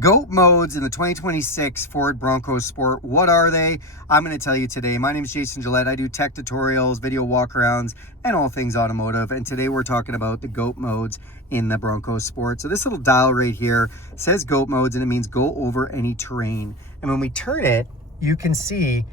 GOAT modes in the 2026 Ford Bronco Sport. What are they? I'm going to tell you today. My name is Jason Gillett. I do tech tutorials, video walkarounds, and all things automotive. And today we're talking about the GOAT modes in the Bronco Sport. So this little dial right here says GOAT modes, and it means go over any terrain. And when we turn it, you can see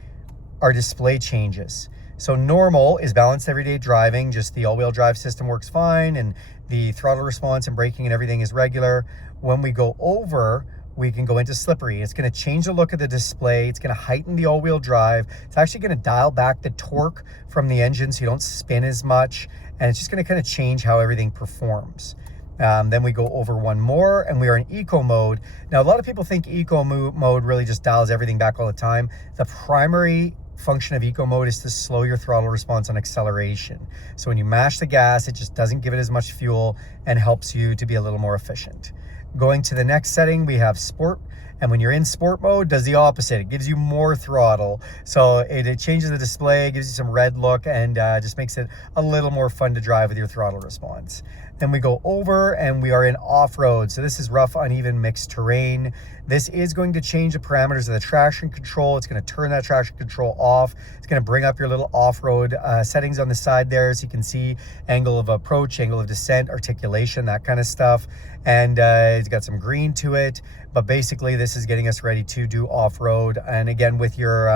our display changes. So normal is balanced everyday driving, just the all-wheel drive system works fine, and the throttle response and braking and everything is regular. When we go over, we can go into slippery. It's going to change the look of the display. It's going to heighten the all-wheel drive. It's actually going to dial back the torque from the engine so you don't spin as much, and it's just going to kind of change how everything performs. Then we go over one more and we are in eco mode. Now, a lot of people think eco mode really just dials everything back all the time. The primary function of eco mode is to slow your throttle response on acceleration. So when you mash the gas, it just doesn't give it as much fuel and helps you to be a little more efficient. Going to the next setting, we have sport. And when you're in sport mode, does the opposite. It gives you more throttle. So it changes the display, gives you some red look, and just makes it a little more fun to drive with your throttle response. Then we go over and we are in off-road. So this is rough, uneven, mixed terrain. This is going to change the parameters of the traction control. It's going to turn that traction control off. It's going to bring up your little off-road settings on the side there so you can see angle of approach, angle of descent, articulation, that kind of stuff. And it's got some green to it, but basically this is getting us ready to do off-road. And again, with your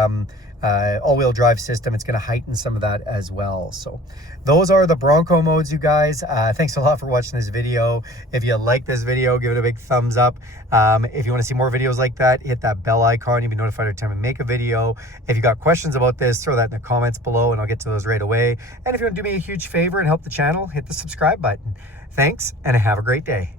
all-wheel drive system, it's going to heighten some of that as well. So those are the Bronco modes, you guys. Thanks a lot for watching this video. If you like this video, give it a big thumbs up. If you want to see more videos like that, hit that bell icon. You'll be notified every time I make a video. If you got questions about this, throw that in the comments below and I'll get to those right away. And if you want to do me a huge favor and help the channel, hit the subscribe button. Thanks, and have a great day.